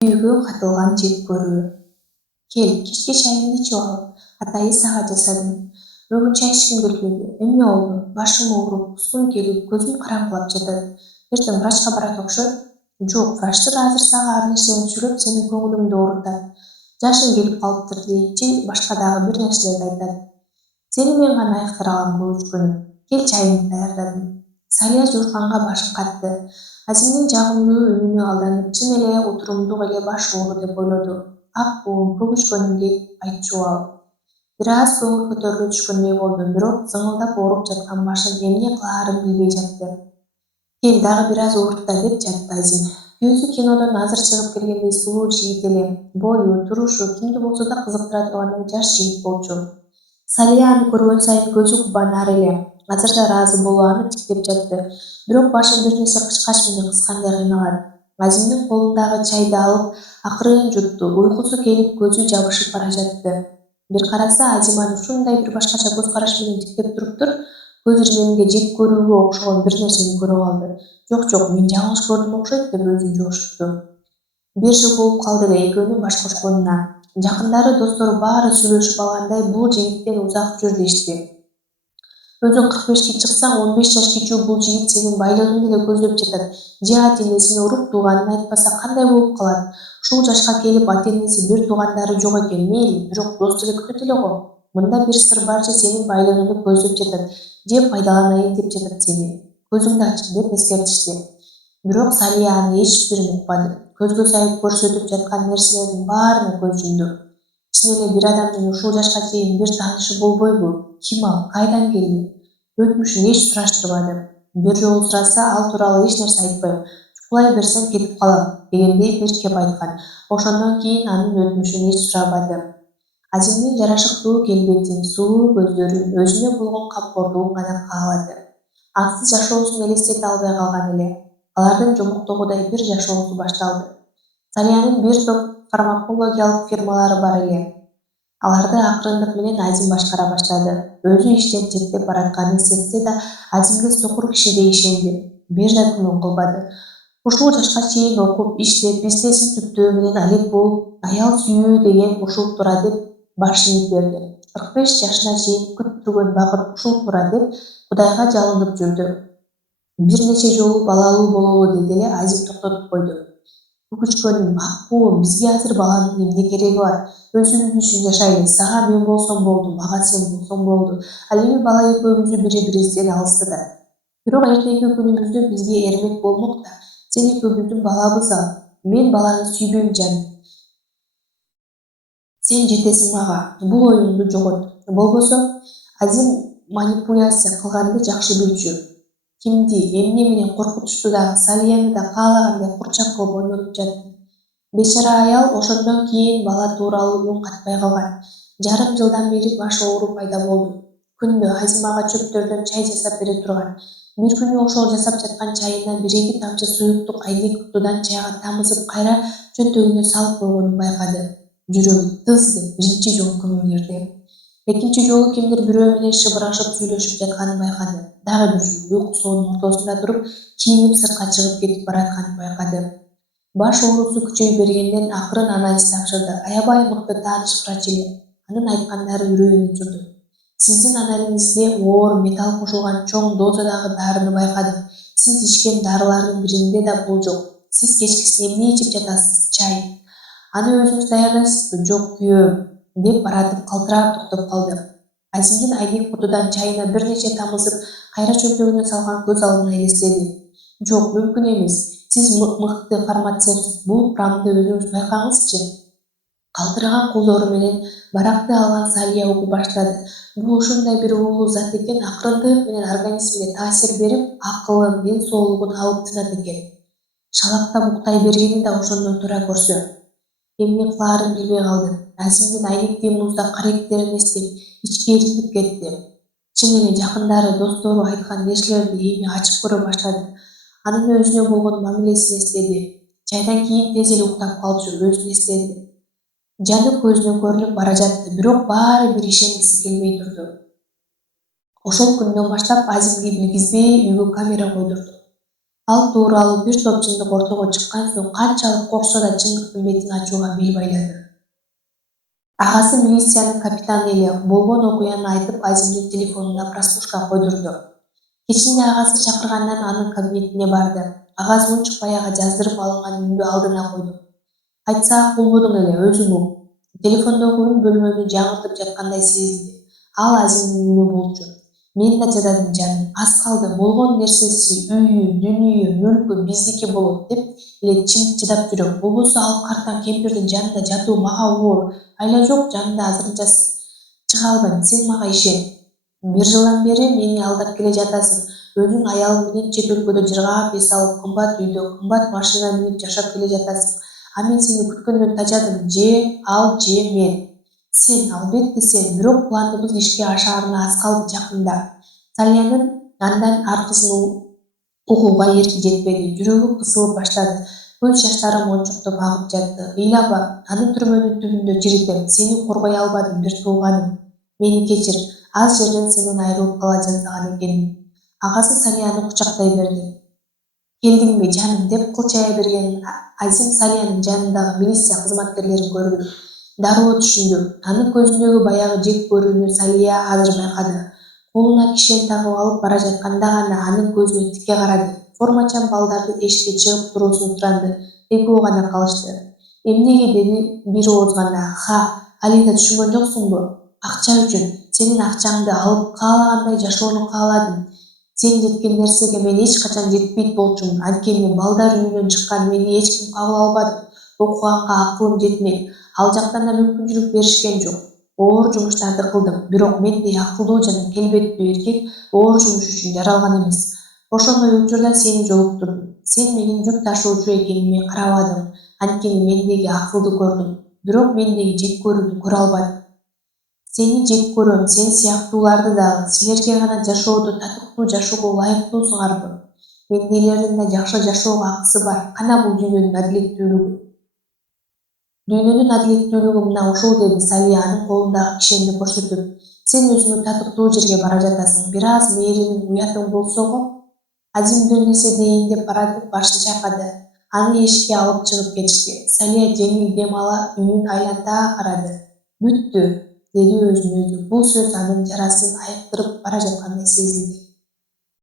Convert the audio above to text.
Үйгө катылган жек көрүү. Кел, кечки чайыңды ичип ал. Атайы сага жасадым. Бүгүн чай ичким келбеди. Эмне болду? Башым ооруп, кускум келип, көзүм караңгылап жатат. Эртең врачка барат окшойт. Жок, врачтар азыр сага ар нерсени сүйлөп, сенин көңүлүңдү оорутат. Жашың келип калыптыр дейчи, башка дагы бир нерселерди айтат. Сени мен гана айыктыра алам көбүчкөнүм. Кел, чайыңды даярдадым. Салия жуурканга башын катты. Азимдин жагымдуу үнүнө алданып, чын эле утурумдук эле баш оору деп ойлоду. Ак буум, көбүчкөнүм дейт айтчу ал. Бир аз көңүл көтөрүлө түшкөндөй болду, бирок зыңылдап ооруп жаткан башын эмне кылаарын билбей жатты. Кел, дагы бир аз уурутта деп жатты Азим. Күйөөсү кинодон азыр чыгып келгендей сулуу жигит эле. Бою, турушу кимди болсо да кызыктыра тургандай жаш жигит болчу. Салия аны көргөн сайын көзү кубанаар эле. Азыр да ыраазы болуп аны тиктеп жатты. Бирок башын бир нерсе кычкач менен кыскандай кыйналат. Азимдин колундагы чайды алып, акырын жутту. Уйкусу келип, көзү жабышып бара жатты. Бир караса, Азим аны ушундай бир башкача көз караш менен тиктеп туруптур, көз ирмемге жек көрүүгө окшогон бир нерсени көрүп алды. Жок, мен жаңылыш көрдүм окшойт деп өзүн жооштурду. Бир жыл болуп калды эле экөөнүн баш кошконуна. Жакындары, достору баары сүйлөшүп алгандай, бул жигиттен узак жүр дешти. Өзүң 45ке чыксаң, 15 жаш кичүү бул жигит сенин байлыгыңды эле көздөп жатат. Же ата-энесине уруп, тууганын айтпаса кандай болуп калат? Ушул жашка келип ата-энеси бир туугандары жок экен, мейли, бирок дос деле күтөт эле го. Мында бир сыр бар, же сенин байлыгыңды көздөп жатат, же пайдаланайын деп жатат сени. Көзүңдү ач деп эскертишти. Бирок Салия аны эч бирин укпады. Көзгө сайып көрсөтүп жаткан нерселердин баарына көз жумду. Чын эле бир адамдын ушул жашка чейин бир таанышы болбойбу? Ким ал? Кайдан келди? Өтмүшүн эч сураштырбады. Бир жолу сураса, ал тууралуу эч нерсе айтпайм. Чукулай берсең кетип калам дегендей бир кеп айткан. Ошондон кийин анын өтмүшүн эч сурабады. Азимдин жарашыктуу келбетин, сулуу көздөрүн, өзүнө болгон камкордугун гана каалады. Ансыз жашоосун элестете албай калган эле. Алардын жомуктогудай бир жашоосу башталды. Салиянын бир топ фармакологиялык фирмалары бар эле. Аларды акырындык менен Азим башкара баштады. Өзү иштен четтеп баратканын сезсе да, Азимге сокур кишидей ишенди. Бир да күмөн кылбады. Ушул жашка чейин окуп, иштеп, бизнесин түптөө менен алек болуп, аял сүйүү деген ушул туура деп баш ийип берди. 45 жашына чейин күттүргөн багыт ушул туура деп Кудайга жалынып жүрдү. Бир нече жолу балалуу бололу деди эле Азим токтотуп койду. Көкүчкөнүм, ак буум, бизге азыр баланын эмне кереги бар? Өзүбүз үчүн жашайлы, сага мен болсом болду, мага сен болсоң болду. Ал эми бала экөөбүзү бири-бирибизден алыстыда. Бирок эртеңки күнүбүздө бизге эрмек болмок да. Сен экөөбүздүн балабыз ал. Мен баланы сүйбөйм жаным. Сен жетесиң мага. Бул оюңду жогот. Болбосо Азим манипуляция кылганды жакшы билчү. Кимди, эмне менен коркутушту дагы, Салияны да каалагандай курчак кылып ойнотуп жатты. Бечара аял ошондон кийин бала тууралуу үн катпай калган. Жарым жылдан бери баш оору пайда болду. Күндө Азим ага чөптөрдөн чай жасап бере турган. Бир күнү ошол жасап жаткан чайына 1-2 тамчы суюктук айнек кутудан чайга тамызып, кайра чөнтөгүнө салып койгонун байкады. Жүрөгү тыз деп биринчи жолу көмүлөрдү. Экинчи жолу кимдир бирөө менен шыбырашып сүйлөшүп жатканын байкады. Дагы бир жолу уйкусунун ортосунда туруп, кийинип сыртка чыгып кетип баратканын байкады. Баш оорусу күчөй бергенден акырын анализ тапшырды. Аябай мыкты тааныш врач эле. Анын айткандары үрөйүн учурду. Сиздин анализинизде оор металл кошулган чоң дозадагы дарыны байкадым. Сиз ичкен дарылардын биринде да бул жок. Сиз кечкисин эмне ичип жатасыз? Чай. Аны өзүңүз даярдайсызбы? Жок, күйөөм, деп баратып калтырап токтоп калды. Азимдин айнек кутудан чайына бир нече тамызып, кайра чөнтөгүнө салган көз алдына элестеди. Жок, мүмкүн эмес. Сиз мыкты фармацевт, бул прамды өзүңүз байкаңызчы. Калтыраган колдору менен баракты алган Салия угуп баштады. Бул ушундай бир уулуу зат экен, акырындык менен организмине таасир берип, акылын, ден соолугун алып тынат экен. Шалактап уктай бергени да ошондон туура көрсө. Эмне кылаарын билбей калды. Азимдин айнектей муздак каректерин эстеп, ичке эритип кетти. Чын эле жакындары, достору айткан нерселерди эми ачык көрө баштады. Анын өзүнө болгон мамилесин эстеди. Чайдан кийин тез эле уктап калчу, өзүн эстеди. Жаны көзүнө көрүнүп бара жатты, бирок баары бир ишенгиси келбей турду. Ошол күндөн баштап Азимге билгизбей үйгө камера койдурду. Ал тууралуу бир топ чындык ортого чыккан соң канчалык корксо да чындыктын бетин ачууга бел байлады. Агасы милициянын капитаны эле болгон окуяны айтып Азимдин телефонуна прослушка койдурду. Кечинде агасы чакыргандан анын кабинетине барды. Агасы унчук баягы жаздырып алынган үндү алдына койду. Айтсак болбодуң эле, өзүң ук. Телефондогу үн бөлмөнү жаңыртып жаткандай сезилди. Ал Азимдин үнү болчу. Мен да жададым жаным. Аз калды, болгон нерсеси, үйү, дүнүйү, мүлкү биздики болот деп эле чыдап жүрөм. Болбосо ал картаң кемпирдин жанында жатуу мага оор. Айла жок, жанында азырынча чыга албайм. Сен мага ишен. 1 жылдан бери мени алдап келе жатасың. Өзүң аялың менен чет өлкөдө жыргаап эс алып, кымбат үйдө, кымбат машина минип жашап келе жатасың. А мен сени күткөндөн тажадым. Же ал, же мен. Сен, албетте сен, бирок планыбыз ишке ашаарына аз калды жакында. Салиянын андан аркысын угууга эрки жетпеди, жүрөгү кысылып баштады. Көз жаштары мончоктоп агып жатты. Ыйлаба, аны түрмөнүн түбүндө чиритем. Сени коргой албадым, бир тууганым. Мени кечир, аз жерден сенен айрылып кала жаздаган экенмин. Агасы Салияны кучактай берди. Келдиңби жаным деп кылчая берген Азим Салиянын жанындагы милиция кызматкерлерин көрдү. Дароо түшүндү. Анын көзүндөгү баягы жек көрүүнү Салия азыр байкады. Колуна кишен тагып алып бара жатканда гана анын көзүнө тике карады. Формачан балдарды эшикке чыгып туруусун суранды. Экөө гана калышты. Эмнеге деди бир ооз гана. Ха, Алида түшүнгөн жоксуңбу? Акча үчүн. Сенин акчаңды алып каалагандай жашоону кааладым. Сен жеткен нерсеге мен эч качан жетпейт болчумун. Анткени балдар үйүнөн чыккан мени эч ким кабыл албады. Окуганга акылым жетмек. Ал жактан да мүмкүнчүлүк беришкен жок. Оор жумуштарды кылдым, бирок мендей акылдуу жана келбеттүү эркек оор жумуш үчүн жаралган эмес. Ошондой учурда сени жолуктурдум. Сен менин жүк ташуучу экениме карабадың, анткени мендеги акылды көрдүң, бирок мендеги жек көрүүнү көрө албадың. Сени жек көрөм, сен сыяктууларды дагы. Силерге гана жашоодо татыктуу жашоого ылайыктуусуңарбы? Мендейлердин да жакшы жашоого акысы бар. Кана бул дүйнөнүн адилеттүүлүгү. Дүйнөнүн адилеттүүлүгү мына ушул деди Салия анын колундагы кишенди көрсөтүп. Сен өзүңө татыктуу жерге бара жатасың. Бир аз мээримиң, уятың болсо го. Азим бир нерсе дейин деп баратып башын чайкады. Аны эшикке алып чыгып кетишти. Салия жеңил дем ала үйүн айланта карады. Бүттү, деди өзүнө өзү. Бул сөз анын жарасын айыктырып бара жаткандай сезилди.